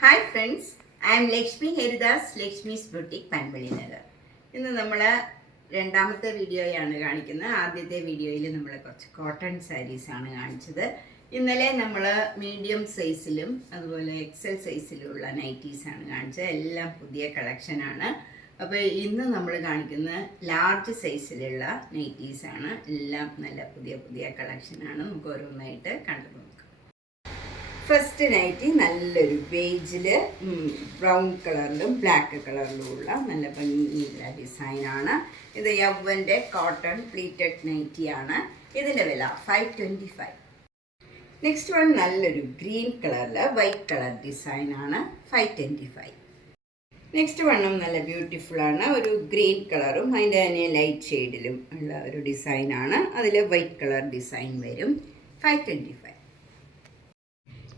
Hi friends, I am Lakshmi Haridas, Lakshmi's boutique Panampilly Nagar. ഇന്ന് നമ്മൾ രണ്ടാമത്തെ വീഡിയോയാണ് കാണിക്കുന്നത്. ആദ്യത്തെ വീഡിയോയിൽ നമ്മൾ കുറച്ച് കോട്ടൺ സാരീസാണ് കാണിച്ചത്. ഇന്നലെ നമ്മൾ മീഡിയം സൈസിലും അതുപോലെ എക്സൽ സൈസിലുള്ള നൈറ്റീസാണ് കാണിച്ചത്. എല്ലാം പുതിയ കളക്ഷനാണ്. അപ്പോൾ ഇന്ന് നമ്മൾ കാണിക്കുന്ന ലാർജ് സൈസിലുള്ള നൈറ്റീസാണ്. എല്ലാം നല്ല പുതിയ പുതിയ കളക്ഷനാണ്. നമുക്ക് ഓരോന്നായിട്ട് കണ്ടു നോക്കാം. ഫസ്റ്റ് നൈറ്റി നല്ലൊരു ബേജിൽ ബ്രൗൺ കളറിലും ബ്ലാക്ക് കളറിലും ഉള്ള നല്ല ഭംഗിയുള്ള ഡിസൈനാണ്. ഇത് യവ്വൻ്റെ കോട്ടൺ പ്ലീറ്റഡ് നൈറ്റിയാണ്. ഇതിൻ്റെ വില 525. നെക്സ്റ്റ് വൺ നല്ലൊരു ഗ്രീൻ കളറിൽ വൈറ്റ് കളർ ഡിസൈനാണ്, 525. നെക്സ്റ്റ് വണ്ണും നല്ല ബ്യൂട്ടിഫുള്ളാണ്. ഒരു ഗ്രീൻ കളറും അതിൻ്റെ തന്നെ ലൈറ്റ് ഷെയ്ഡിലും ഉള്ള ഒരു ഡിസൈനാണ്. അതിൽ വൈറ്റ് കളർ ഡിസൈൻ വരും, 525.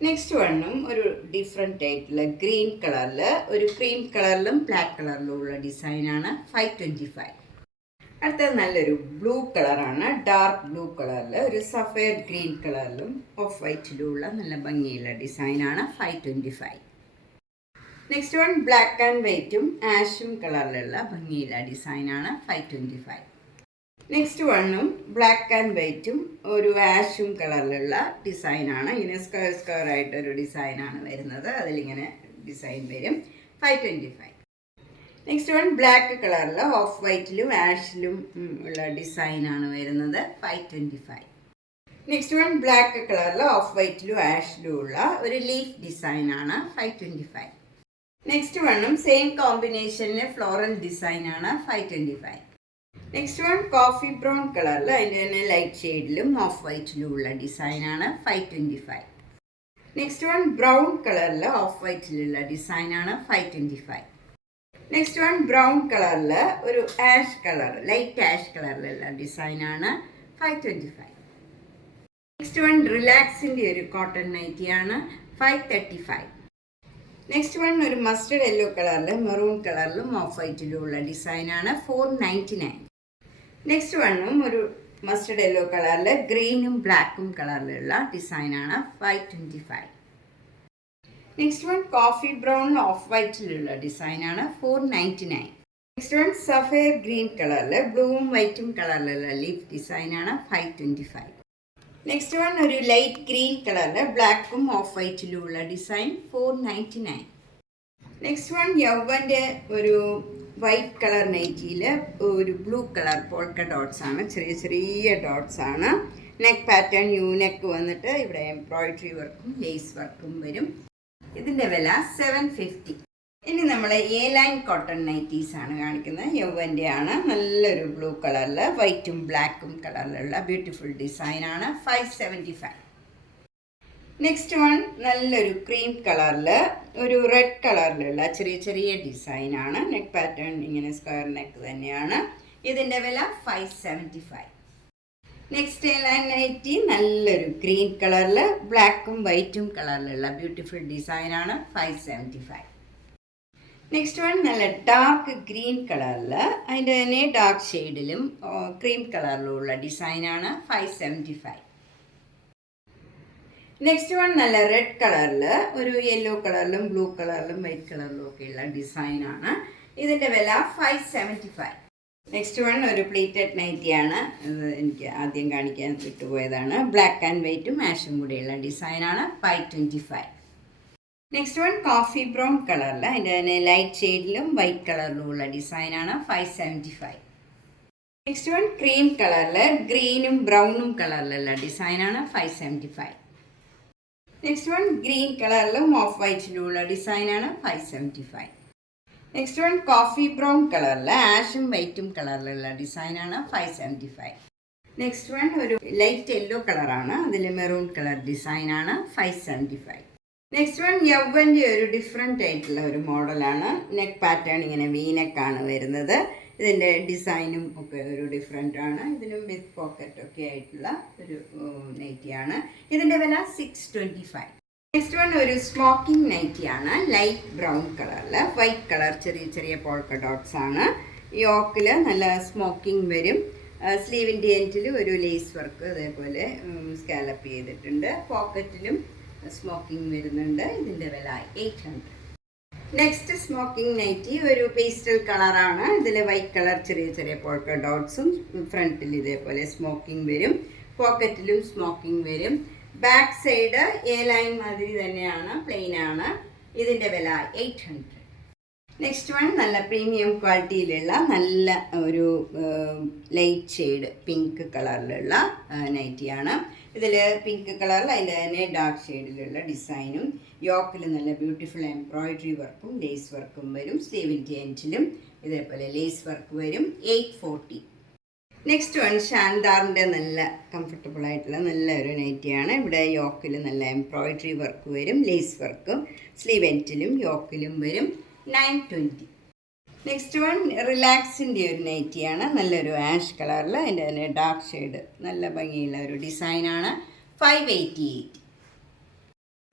നെക്സ്റ്റ് വണ്ണും ഒരു ഡിഫറെൻ്റ് ആയിട്ടുള്ള ഗ്രീൻ കളറിൽ ഒരു ക്രീം കളറിലും ബ്ലാക്ക് കളറിലും ഉള്ള ഡിസൈനാണ്, 525. അടുത്തത് നല്ലൊരു ബ്ലൂ കളറാണ്, ഡാർക്ക് ബ്ലൂ കളറിൽ ഒരു സഫയർ ഗ്രീൻ കളറിലും ഓഫ് വൈറ്റിലും ഉള്ള നല്ല ഭംഗിയുള്ള ഡിസൈനാണ്, 525. നെക്സ്റ്റ് വൺ ബ്ലാക്ക് ആൻഡ് വൈറ്റും ആഷും കളറിലുള്ള ഭംഗിയുള്ള ഡിസൈനാണ്, 525. നെക്സ്റ്റ് വണ്ണും ബ്ലാക്ക് ആൻഡ് വൈറ്റും ഒരു ആഷും കളറിലുള്ള ഡിസൈനാണ്. ഇങ്ങനെ സ്ക്വയർ ആയിട്ടൊരു ഡിസൈനാണ് വരുന്നത്. അതിലിങ്ങനെ ഡിസൈൻ വരും, 525. നെക്സ്റ്റ് വൺ ബ്ലാക്ക് കളറിൽ ഓഫ് വൈറ്റിലും ആഷിലും ഉള്ള ഡിസൈനാണ് വരുന്നത്, 525. നെക്സ്റ്റ് വൺ ബ്ലാക്ക് കളറിൽ ഓഫ് വൈറ്റിലും ആഷിലും ഉള്ള ഒരു ലീഫ് ഡിസൈനാണ്, 525. നെക്സ്റ്റ് വണ്ണും സെയിം കോമ്പിനേഷനിലെ ഫ്ലോറൽ ഡിസൈനാണ്, 525. നെക്സ്റ്റ് വൺ കോഫി ബ്രൗൺ കളറിൽ അതിൻ്റെ തന്നെ ലൈറ്റ് ഷെയ്ഡിലും ഓഫ് വൈറ്റിലും ഉള്ള ഡിസൈനാണ്, 525. നെക്സ്റ്റ് വൺ ബ്രൗൺ കളറിൽ ഓഫ് വൈറ്റിലുള്ള ഡിസൈനാണ്, 525. നെക്സ്റ്റ് വൺ ബ്രൗൺ കളറിൽ ഒരു ആഷ് കളർ ലൈറ്റ് ആഷ് കളറിലുള്ള ഡിസൈനാണ്, 525. നെക്സ്റ്റ് വൺ റിലാക്സിൻ്റെ ഒരു കോട്ടൺ നൈറ്റിയാണ്, 535. നെക്സ്റ്റ് വൺ ഒരു മസ്റ്റർഡ് യെല്ലോ കളറിൽ മെറൂൺ കളറിലും ഓഫ് വൈറ്റിലും ഉള്ള ഡിസൈനാണ്, 499. നെക്സ്റ്റ് വണ്ണും ഒരു മസ്റ്റർഡ് യെല്ലോ കളറിൽ ഗ്രീനും ബ്ലാക്കും കളറിലുള്ള ഡിസൈനാണ്, 525. Next one coffee brown off വൈറ്റിലുള്ള ഡിസൈനാണ്, 499. നെക്സ്റ്റ് വൺ സഫയർ ഗ്രീൻ കളറിൽ ബ്ലൂവും വൈറ്റും കളറിലുള്ള ലീഫ് ഡിസൈനാണ്, 525. നെക്സ്റ്റ് വൺ ഒരു ലൈറ്റ് ഗ്രീൻ കളറിൽ ബ്ലാക്കും ഓഫ് വൈറ്റിലും ഉള്ള ഡിസൈൻ, 499. നെക്സ്റ്റ് വൺ യൗവൻ്റെ ഒരു വൈറ്റ് കളർ നൈറ്റിയിൽ ഒരു ബ്ലൂ കളർ പോൾക്ക ഡോട്ട്സ് ആണ്, ചെറിയ ചെറിയ ഡോട്ട്സ് ആണ്. നെക്ക് പാറ്റേൺ യു നെക്ക് വന്നിട്ട് ഇവിടെ എംബ്രോയിഡറി വർക്കും ലേസ് വർക്കും വരും. ഇതിൻ്റെ വില 750. ഇനി നമ്മൾ എ ലൈൻ കോട്ടൺ നൈറ്റീസ് ആണ് കാണിക്കുന്നത്. യൗവൻ്റെ ആണ്. നല്ലൊരു ബ്ലൂ കളറിൽ വൈറ്റും ബ്ലാക്കും കളറിലുള്ള ബ്യൂട്ടിഫുൾ ഡിസൈനാണ്, 575. നെക്സ്റ്റ് വൺ നല്ലൊരു ക്രീം കളറിൽ ഒരു റെഡ് കളറിലുള്ള ചെറിയ ചെറിയ ഡിസൈനാണ്. നെക്ക് പാറ്റേൺ ഇങ്ങനെ സ്ക്വയർ നെക്ക് തന്നെയാണ്. ഇതിൻ്റെ വില 575. നെക്സ്റ്റ് ലൈൻ നൈറ്റി നല്ലൊരു ഗ്രീൻ കളറിൽ ബ്ലാക്കും വൈറ്റും കളറിലുള്ള ബ്യൂട്ടിഫുൾ ഡിസൈനാണ്, 575. നെക്സ്റ്റ് വൺ നല്ല ഡാർക്ക് ഗ്രീൻ കളറിൽ അതിൻ്റെ തന്നെ ഡാർക്ക് ഷെയ്ഡിലും ക്രീം കളറിലും ഉള്ള ഡിസൈനാണ്, 575. നെക്സ്റ്റ് വൺ നല്ല റെഡ് കളറിൽ ഒരു യെല്ലോ കളറിലും ബ്ലൂ കളറിലും വൈറ്റ് കളറിലും ഒക്കെയുള്ള ഡിസൈനാണ്. ഇതിൻ്റെ വില 575. നെക്സ്റ്റ് വൺ ഒരു പ്ലീറ്റഡ് നൈറ്റിയാണ്. എനിക്ക് ആദ്യം കാണിക്കാൻ വിട്ടുപോയതാണ്. ബ്ലാക്ക് ആൻഡ് വൈറ്റും ആഷും കൂടെയുള്ള ഡിസൈനാണ്, 525. നെക്സ്റ്റ് വൺ കോഫി ബ്രൗൺ കളറിൽ അതിൻ്റെ തന്നെ ലൈറ്റ് ഷെയ്ഡിലും വൈറ്റ് കളറിലും ഉള്ള ഡിസൈനാണ്, 575. നെക്സ്റ്റ് വൺ ക്രീം കളറിൽ ഗ്രീനും ബ്രൗണും കളറിലുള്ള ഡിസൈനാണ്, 575. നെക്സ്റ്റ് വൺ ഗ്രീൻ കളറിലും ഓഫ് വൈറ്റിലും ഉള്ള ഡിസൈനാണ്, 575. നെക്സ്റ്റ് വൺ കോഫി ബ്രൗൺ കളറിൽ ആഷും വൈറ്റും കളറിലുള്ള ഡിസൈനാണ്, 575. നെക്സ്റ്റ് വൺ ഒരു ലൈറ്റ് യെല്ലോ കളറാണ്. അതിൽ മെറൂൺ കളർ ഡിസൈനാണ്, 575. നെക്സ്റ്റ് വൺ യവ്വൻ്റെ ഒരു ഡിഫറെൻ്റ് ആയിട്ടുള്ള ഒരു മോഡലാണ്. നെക്ക് പാറ്റേൺ ഇങ്ങനെ വീനെക്കാണ് വരുന്നത്. ഇതിൻ്റെ ഡിസൈനും ഒക്കെ ഒരു ഡിഫറെൻ്റ് ആണ്. ഇതിനും വിത്ത് പോക്കറ്റൊക്കെ ആയിട്ടുള്ള ഒരു നൈറ്റിയാണ്. ഇതിൻ്റെ വില 625. നെക്സ്റ്റ് വൺ ഒരു സ്മോക്കിംഗ് നൈറ്റിയാണ്. ലൈറ്റ് ബ്രൗൺ കളറിൽ വൈറ്റ് കളർ ചെറിയ ചെറിയ പോൾക്ക ഡോട്ട്സ് ആണ്. യോക്കിൽ നല്ല സ്മോക്കിംഗ് വരും. സ്ലീവിൻ്റെ എൻഡിൽ ഒരു ലേസ് വർക്ക് അതേപോലെ സ്കാലപ്പ് ചെയ്തിട്ടുണ്ട്. പോക്കറ്റിലും സ്മോക്കിംഗ് വരുന്നുണ്ട്. ഇതിൻ്റെ വില 800. നെക്സ്റ്റ് സ്മോക്കിംഗ് നൈറ്റി ഒരു പേസ്റ്റൽ കളറാണ്. ഇതിൽ വൈറ്റ് കളർ ചെറിയ ചെറിയ പോൾക്ക ഡോട്ട്സും ഫ്രണ്ടിൽ ഇതേപോലെ സ്മോക്കിംഗ് വരും. പോക്കറ്റിലും സ്മോക്കിംഗ് വരും. ബാക്ക് സൈഡ് എ ലൈൻ മാതിരി തന്നെയാണ്, പ്ലെയിൻ ആണ്. ഇതിൻ്റെ വില 800. നെക്സ്റ്റ് വൺ നല്ല പ്രീമിയം ക്വാളിറ്റിയിലുള്ള നല്ല ഒരു ലൈറ്റ് ഷെയ്ഡ് പിങ്ക് കളറിലുള്ള നൈറ്റിയാണ്. ഇതിൽ പിങ്ക് കളറിൽ അതിൻ്റെ തന്നെ ഡാർക്ക് ഷെയ്ഡിലുള്ള ഡിസൈനും യോക്കിൽ നല്ല ബ്യൂട്ടിഫുൾ എംബ്രോയിഡറി വർക്കും ലേസ് വർക്കും വരും. സ്ലീവിൻ്റെ എൻഡിലും ഇതേപോലെ ലേസ് വർക്ക് വരും. 840. നെക്സ്റ്റ് വൺ ഷാൻദാറിൻ്റെ നല്ല കംഫർട്ടബിൾ ആയിട്ടുള്ള നല്ല ഒരു നൈറ്റിയാണ്. ഇവിടെ യോക്കിൽ നല്ല എംബ്രോയിഡറി വർക്ക് വരും, ലേസ് വർക്കും സ്ലീവ് എൻഡിലും യോക്കിലും വരും. 920. നെക്സ്റ്റ് വൺ റിലാക്സിൻ്റെ ഒരു നൈറ്റിയാണ്. നല്ലൊരു ആഷ് കളറിൽ അതിൻ്റെ തന്നെ ഡാർക്ക് ഷെയ്ഡ് നല്ല ഭംഗിയുള്ള ഒരു ഡിസൈനാണ്. 588.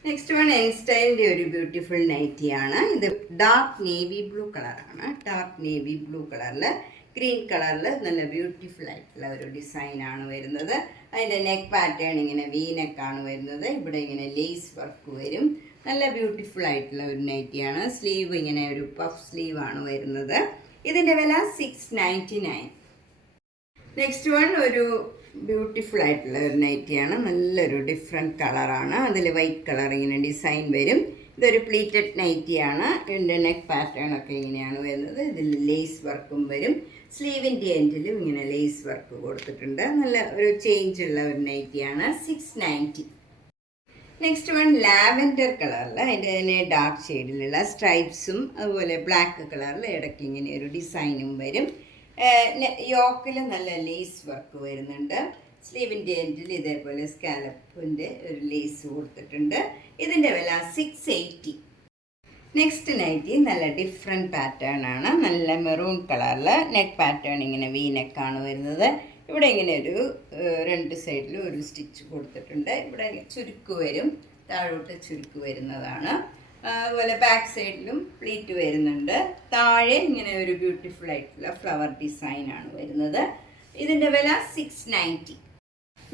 നെക്സ്റ്റ് വൺ എൻ സ്റ്റൈലിൻ്റെ ഒരു ബ്യൂട്ടിഫുൾ നൈറ്റിയാണ്. ഇത് ഡാർക്ക് നേവി ബ്ലൂ കളറാണ്. ഡാർക്ക് നേവി ബ്ലൂ കളറിൽ ഗ്രീൻ കളറിൽ നല്ല ബ്യൂട്ടിഫുൾ ആയിട്ടുള്ള ഒരു ഡിസൈനാണ് വരുന്നത്. അതിൻ്റെ നെക്ക് പാറ്റേൺ ഇങ്ങനെ വി നെക്കാണ് വരുന്നത്. ഇവിടെ ഇങ്ങനെ ലേസ് വർക്ക് വരും. നല്ല ബ്യൂട്ടിഫുൾ ആയിട്ടുള്ള ഒരു നൈറ്റിയാണ്. സ്ലീവ് ഇങ്ങനെ ഒരു പഫ് സ്ലീവാണ് വരുന്നത്. ഇതിൻ്റെ വില 699. നെക്സ്റ്റ് വൺ ഒരു ബ്യൂട്ടിഫുൾ ആയിട്ടുള്ള ഒരു നൈറ്റിയാണ്. നല്ലൊരു ഡിഫറെൻറ്റ് കളറാണ്. അതിൽ വൈറ്റ് കളർ ഇങ്ങനെ ഡിസൈൻ വരും. ഇതൊരു പ്ലീറ്റഡ് നൈറ്റിയാണ്. ഇതിൻ്റെ നെക്ക് പാറ്റേൺ ഒക്കെ ഇങ്ങനെയാണ് വരുന്നത്. ഇതിൽ ലേസ് വർക്കും വരും. സ്ലീവിൻ്റെ എൻഡിലും ഇങ്ങനെ ലേസ് വർക്ക് കൊടുത്തിട്ടുണ്ട്. നല്ല ഒരു ചേഞ്ച് ഉള്ള ഒരു നൈറ്റിയാണ്. 690. നെക്സ്റ്റ് വൺ ലാവൻഡർ കളറിൽ അതിൻ്റെ തന്നെ ഡാർക്ക് ഷെയ്ഡിലുള്ള സ്ട്രൈപ്സും അതുപോലെ ബ്ലാക്ക് കളറിൽ ഇടയ്ക്ക് ഇങ്ങനെ ഒരു ഡിസൈനും വരും. യോക്കിൽ നല്ല ലേസ് വർക്ക് വരുന്നുണ്ട്. സ്ലീവിൻ്റെ എൻഡിൽ ഇതേപോലെ സ്കാലപ്പിൻ്റെ ഒരു ലേസ് കൊടുത്തിട്ടുണ്ട്. ഇതിൻ്റെ വില 680. നെക്സ്റ്റ് നൈറ്റി നല്ല ഡിഫറെൻറ്റ് പാറ്റേൺ ആണ്. നല്ല മെറൂൺ കളറിൽ നെക്ക് പാറ്റേൺ ഇങ്ങനെ വി നെക്കാണ് വരുന്നത്. ഇവിടെ ഇങ്ങനെ ഒരു രണ്ട് സൈഡിലും ഒരു സ്റ്റിച്ച് കൊടുത്തിട്ടുണ്ട്. ഇവിടെ ചുരുക്ക് വരും, താഴോട്ട് ചുരുക്ക് വരുന്നതാണ്. അതുപോലെ ബാക്ക് സൈഡിലും പ്ലീറ്റ് വരുന്നുണ്ട്. താഴെ ഇങ്ങനെ ഒരു ബ്യൂട്ടിഫുൾ ആയിട്ടുള്ള ഫ്ലവർ ഡിസൈനാണ് വരുന്നത്. ഇതിൻ്റെ വില 690.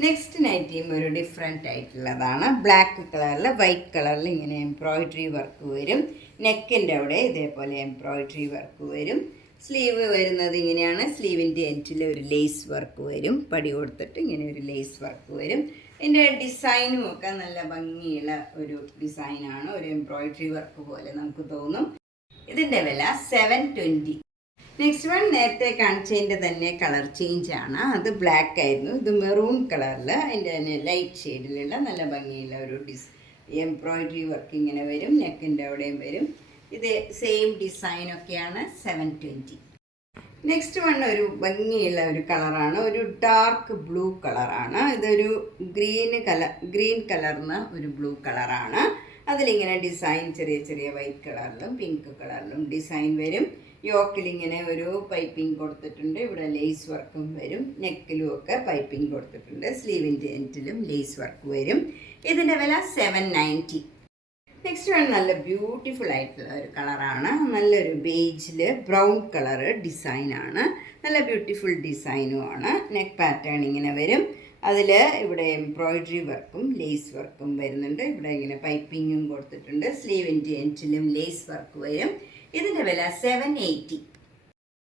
നെക്സ്റ്റ് നൈറ്റിയും ഒരു ഡിഫറെൻ്റ് ആയിട്ടുള്ളതാണ്. ബ്ലാക്ക് കളറിൽ വൈറ്റ് കളറിൽ ഇങ്ങനെ എംബ്രോയിഡറി വർക്ക് വരും. നെക്കിൻ്റെ അവിടെ ഇതേപോലെ എംബ്രോയിഡറി വർക്ക് വരും. സ്ലീവ് വരുന്നത് ഇങ്ങനെയാണ്. സ്ലീവിൻ്റെ എൻഡിൽ ഒരു ലേസ് വർക്ക് വരും. പടി കൊടുത്തിട്ട് ഇങ്ങനെ ഒരു ലേസ് വർക്ക് വരും. ഇതിൻ്റെ ഡിസൈനും ഒക്കെ നല്ല ഭംഗിയുള്ള ഒരു ഡിസൈനാണ്. ഒരു എംബ്രോയിഡറി വർക്ക് പോലെ നമുക്ക് തോന്നും. ഇതിൻ്റെ വില 720. നെക്സ്റ്റ് വൺ നേരത്തെ കാണിച്ചതിൻ്റെ തന്നെ കളർ ചേഞ്ച് ആണ്. അത് ബ്ലാക്ക് ആയിരുന്നു. ഇത് മെറൂൺ കളറിൽ അതിൻ്റെ തന്നെ ലൈറ്റ് ഷെയ്ഡിലുള്ള നല്ല ഭംഗിയുള്ള ഒരു എംബ്രോയിഡറി വർക്ക് ഇങ്ങനെ വരും. നെക്കിൻ്റെ അവിടെയും വരും. ഇത് സെയിം ഡിസൈനൊക്കെയാണ്. 720. നെക്സ്റ്റ് വൺ ഒരു ഭംഗിയുള്ള ഒരു കളറാണ്. ഒരു ഡാർക്ക് ബ്ലൂ കളറാണ്. ഇതൊരു ഗ്രീൻ കളർന്ന ഒരു ബ്ലൂ കളറാണ്. അതിലിങ്ങനെ ഡിസൈൻ ചെറിയ ചെറിയ വൈറ്റ് കളറിലും പിങ്ക് കളറിലും ഡിസൈൻ വരും. യോക്കിലിങ്ങനെ ഒരു പൈപ്പിംഗ് കൊടുത്തിട്ടുണ്ട്. ഇവിടെ ലേസ് വർക്കും വരും. നെക്കിലും ഒക്കെ പൈപ്പിംഗ് കൊടുത്തിട്ടുണ്ട്. സ്ലീവിൻ്റെ എൻഡിലും ലേസ് വർക്ക് വരും. ഇതിൻ്റെ വില 790. നെക്സ്റ്റ് വൺ നല്ല ബ്യൂട്ടിഫുൾ ആയിട്ടുള്ള ഒരു കളറാണ്. നല്ലൊരു ബേജിൽ ബ്രൗൺ കളറ് ഡിസൈനാണ്. നല്ല ബ്യൂട്ടിഫുൾ ഡിസൈനുമാണ്. നെക്ക് പാറ്റേൺ ഇങ്ങനെ വരും. അതിൽ ഇവിടെ എംബ്രോയിഡറി വർക്കും ലേസ് വർക്കും വരുന്നുണ്ട്. ഇവിടെ ഇങ്ങനെ പൈപ്പിങ്ങും കൊടുത്തിട്ടുണ്ട്. സ്ലീവിൻ്റെ എൻഡിലും ലേസ് വർക്ക് വരും. ഇതിൻ്റെ വില 780.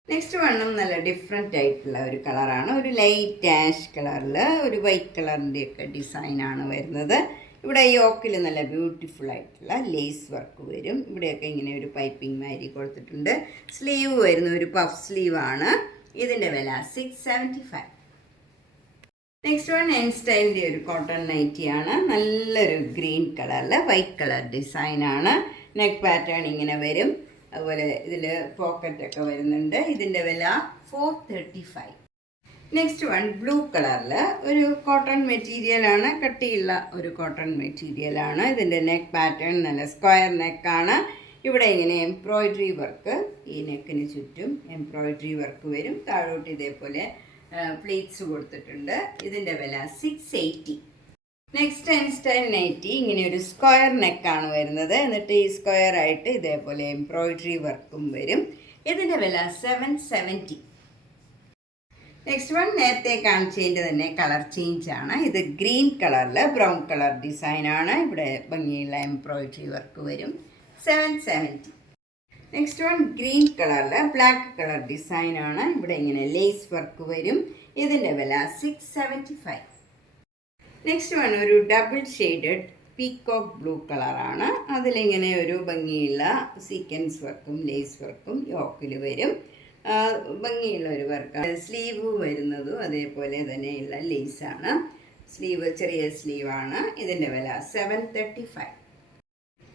നെക്സ്റ്റ് വണ്ണും നല്ല ഡിഫറെൻ്റ് ആയിട്ടുള്ള ഒരു കളറാണ്. ഒരു ലൈറ്റ് ആഷ് കളറിൽ ഒരു വൈറ്റ് കളറിൻ്റെയൊക്കെ ഡിസൈനാണ് വരുന്നത്. ഇവിടെ യോക്കിൽ നല്ല ബ്യൂട്ടിഫുൾ ആയിട്ടുള്ള ലേസ് വർക്ക് വരും. ഇവിടെയൊക്കെ ഇങ്ങനെ ഒരു പൈപ്പിംഗ് മാതിരി കൊടുത്തിട്ടുണ്ട്. സ്ലീവ് വരുന്ന ഒരു പഫ് സ്ലീവാണ്. ഇതിൻ്റെ വില 675. നെക്സ്റ്റ് വൺ എൻ സ്റ്റൈലിൻ്റെ ഒരു കോട്ടൺ നൈറ്റിയാണ്. നല്ലൊരു ഗ്രീൻ കളറിൽ വൈറ്റ് കളർ ഡിസൈനാണ്. നെക്ക് പാറ്റേൺ ഇങ്ങനെ വരും. അതുപോലെ ഇതിൽ പോക്കറ്റൊക്കെ വരുന്നുണ്ട്. ഇതിൻ്റെ വില 435. നെക്സ്റ്റ് വൺ ബ്ലൂ കളറിൽ ഒരു കോട്ടൺ മെറ്റീരിയലാണ്. കട്ടിയുള്ള ഒരു കോട്ടൺ മെറ്റീരിയലാണ്. ഇതിൻ്റെ നെക്ക് പാറ്റേൺ നല്ല സ്ക്വയർ നെക്കാണ്. ഇവിടെ ഇങ്ങനെ എംബ്രോയിഡറി വർക്ക്, ഈ നെക്കിന് ചുറ്റും എംബ്രോയിഡറി വർക്ക് വരും. താഴോട്ട് ഇതേപോലെ പ്ലേറ്റ്സ് കൊടുത്തിട്ടുണ്ട്. ഇതിൻ്റെ വില 680. നെക്സ്റ്റ് എൻ സ്റ്റൈൽ നൈറ്റി ഇങ്ങനെ ഒരു സ്ക്വയർ നെക്കാണ് വരുന്നത്. എന്നിട്ട് ഈ സ്ക്വയർ ആയിട്ട് ഇതേപോലെ എംബ്രോയിഡറി വർക്കും വരും. ഇതിൻ്റെ വില 770. നെക്സ്റ്റ് വൺ നേരത്തെ കാണിച്ചതിൻ്റെ തന്നെ കളർ ചേഞ്ച് ആണ്. ഇത് ഗ്രീൻ കളറിൽ ബ്രൗൺ കളർ ഡിസൈനാണ്. ഇവിടെ ഭംഗിയുള്ള എംബ്രോയിഡറി വർക്ക് വരും. 770. നെക്സ്റ്റ് വൺ ഗ്രീൻ കളറിൽ ബ്ലാക്ക് കളർ ഡിസൈനാണ്. ഇവിടെ ഇങ്ങനെ ലേസ് വർക്ക് വരും. ഇതിൻ്റെ വില 675. നെക്സ്റ്റ് വൺ ഒരു ഡബിൾ ഷെയ്ഡഡ് പീകോക്ക് ബ്ലൂ കളറാണ്. അതിലിങ്ങനെ ഒരു ഭംഗിയുള്ള സീക്വൻസ് വർക്കും ലേസ് വർക്കും യോക്കിൽ വരും. ഭംഗിയുള്ള ഒരു വർക്കാണ്. സ്ലീവ് വരുന്നതും അതേപോലെ തന്നെയുള്ള ലേസാണ്. സ്ലീവ് ചെറിയ സ്ലീവാണ്. ഇതിൻ്റെ വില 735.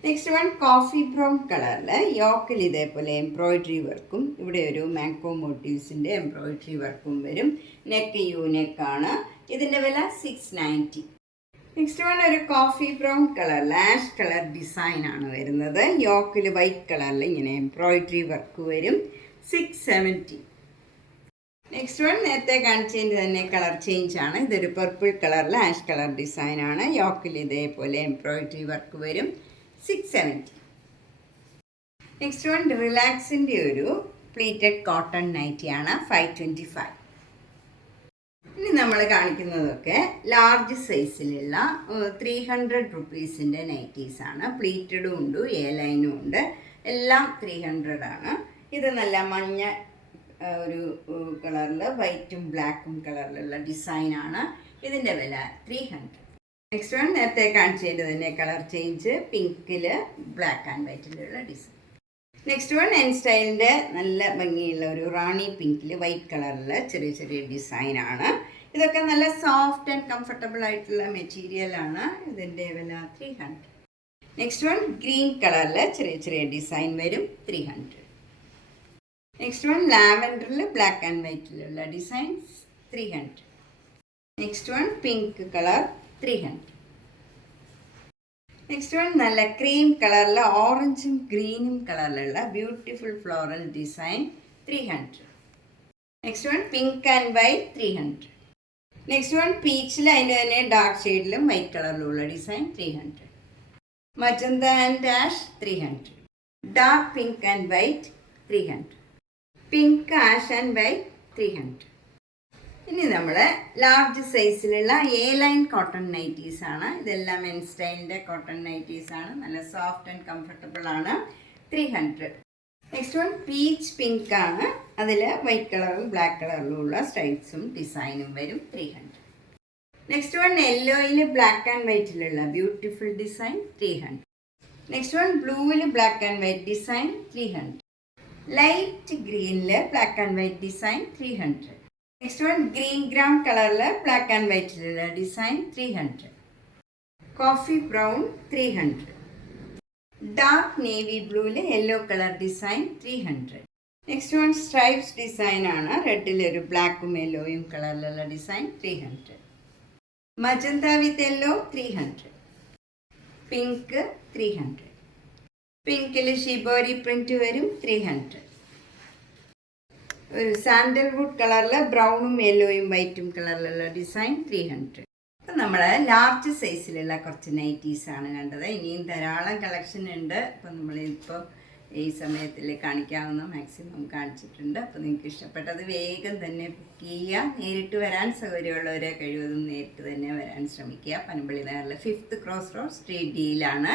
നെക്സ്റ്റ് വൺ കോഫി ബ്രൗൺ കളറിൽ യോക്കിൽ ഇതേപോലെ എംബ്രോയിഡറി വർക്കും ഇവിടെ ഒരു മാംഗോ മോട്ടീവ്സിൻ്റെ എംബ്രോയിഡറി വർക്കും വരും. നെക്ക് യു നെക്കാണ്. ഇതിൻ്റെ വില 690. നെക്സ്റ്റ് വൺ ഒരു coffee brown colour ash colour ഡിസൈനാണ് വരുന്നത്. യോക്കിൽ വൈറ്റ് കളറിൽ ഇങ്ങനെ എംബ്രോയിഡറി വർക്ക് വരും. 670. നെക്സ്റ്റ് വൺ നേരത്തെ കാണിച്ചതിൻ്റെ തന്നെ കളർ ചേഞ്ച് ആണ്. ഇതൊരു പർപ്പിൾ കളറിൽ ആഷ് കളർ ഡിസൈനാണ്. യോക്കിൽ ഇതേപോലെ എംബ്രോയിഡറി വർക്ക് വരും. 670. നെക്സ്റ്റ് വൺ റിലാക്സിൻ്റെ ഒരു പ്ലീറ്റഡ് കോട്ടൺ നൈറ്റിയാണ്. 525. ഇനി നമ്മൾ കാണിക്കുന്നതൊക്കെ ലാർജ് സൈസിലുള്ള 300 റുപ്പീസിൻ്റെ നൈറ്റീസാണ്. പ്ലീറ്റഡും ഉണ്ട്, എ ലൈനും ഉണ്ട്. എല്ലാം 300 ആണ്. ഇത് നല്ല മഞ്ഞ ഒരു കളറിൽ വൈറ്റും ബ്ലാക്കും കളറിലുള്ള ഡിസൈനാണ്. ഇതിൻ്റെ വില 300. നെക്സ്റ്റ് വൺ നേരത്തെ കാണിച്ചതിൻ്റെ തന്നെ കളർ ചേഞ്ച് പിങ്കിൽ ബ്ലാക്ക് ആൻഡ് വൈറ്റിലുള്ള ഡിസൈൻ. നെക്സ്റ്റ് വൺ എൻ സ്റ്റൈലിൻ്റെ നല്ല ഭംഗിയുള്ള ഒരു റാണി പിങ്കിൽ വൈറ്റ് കളറിൽ ചെറിയ ചെറിയ ഡിസൈനാണ്. ഇതൊക്കെ നല്ല സോഫ്റ്റ് ആൻഡ് കംഫർട്ടബിൾ ആയിട്ടുള്ള മെറ്റീരിയലാണ്. ഇതിൻ്റെ വില 300. നെക്സ്റ്റ് വൺ ഗ്രീൻ കളറിൽ ചെറിയ ചെറിയ ഡിസൈൻ വരും. 300. നെക്സ്റ്റ് വൺ ലാവൻഡറിൽ ബ്ലാക്ക് ആൻഡ് വൈറ്റിലുള്ള designs. 300. Next one pink colour. 300. Next one നല്ല ക്രീം കളറിൽ ഓറഞ്ചും ഗ്രീനും കളറിലുള്ള beautiful floral design. 300. Next one pink and white. 300. Next one പീച്ചിൽ അതിൻ്റെ തന്നെ ഡാർക്ക് ഷെയ്ഡിലും വൈറ്റ് കളറിലുള്ള design. 300. Magenta and ash. 300. Dark pink and white. 300. Pink ash and white. 300. ഇനി നമ്മൾ ലാർജ് സൈസിലുള്ള എ ലൈൻ കോട്ടൺ നൈറ്റീസ് ആണ്. ഇതെല്ലാം മെൻ സ്റ്റൈലിൻ്റെ കോട്ടൺ നൈറ്റീസ് ആണ്. നല്ല സോഫ്റ്റ് ആൻഡ് കംഫർട്ടബിൾ ആണ്. 300. നെക്സ്റ്റ് വൺ പീച്ച് പിങ്ക് ആണ്. അതിൽ വൈറ്റ് കളറും ബ്ലാക്ക് കളറിലും ഉള്ള സ്ട്രൈപ്സും ഡിസൈനും വരും. 300. നെക്സ്റ്റ് വൺ യെല്ലോയിൽ ബ്ലാക്ക് ആൻഡ് വൈറ്റിലുള്ള ബ്യൂട്ടിഫുൾ ഡിസൈൻ. 300. നെക്സ്റ്റ് വൺ ബ്ലൂവിൽ black and white design. 300. Light ഗ്രീനിൽ black and white design. 300. Next one green gram കളറിൽ ബ്ലാക്ക് ആൻഡ് വൈറ്റിലുള്ള design. 300. Coffee brown. 300. Dark navy ബ്ലൂവിൽ yellow colour design. 300. Next one stripes design ആണ്. റെഡിൽ ഒരു ബ്ലാക്കും യെല്ലോയും കളറിലുള്ള design. 300. Magenta with yellow. 300. Pink. 300. പിങ്കിൽ ഷിബോരി പ്രിന്റ് വരും. 300. ഒരു സാൻഡൽവുഡ് കളറിൽ ബ്രൗണും യെല്ലോയും വൈറ്റും കളറിലുള്ള ഡിസൈൻ. 300. അപ്പം നമ്മൾ ലാർജ് സൈസിലുള്ള കുറച്ച് നൈറ്റീസാണ് കണ്ടത്. ഇനിയും ധാരാളം കളക്ഷൻ ഉണ്ട്. അപ്പം നമ്മളിപ്പോൾ ഈ സമയത്തിൽ കാണിക്കാവുന്ന മാക്സിമം കാണിച്ചിട്ടുണ്ട്. അപ്പോൾ നിങ്ങൾക്ക് ഇഷ്ടപ്പെട്ടത് വേഗം തന്നെ ബുക്ക് ചെയ്യുക. നേരിട്ട് വരാൻ സൗകര്യമുള്ളവരെ കഴിവതും നേരിട്ട് തന്നെ വരാൻ ശ്രമിക്കുക. പനമ്പള്ളി നഗറിലെ 5th ക്രോസ് റോഡ് സ്ട്രീറ്റ് ഡിയിലാണ്.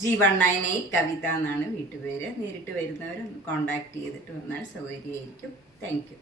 G198 കവിത എന്നാണ് വീട്ടുപേര്. നേരിട്ട് വരുന്നവരൊന്ന് കോൺടാക്റ്റ് ചെയ്തിട്ട് വന്നാൽ സൗകര്യമായിരിക്കും. Thank you.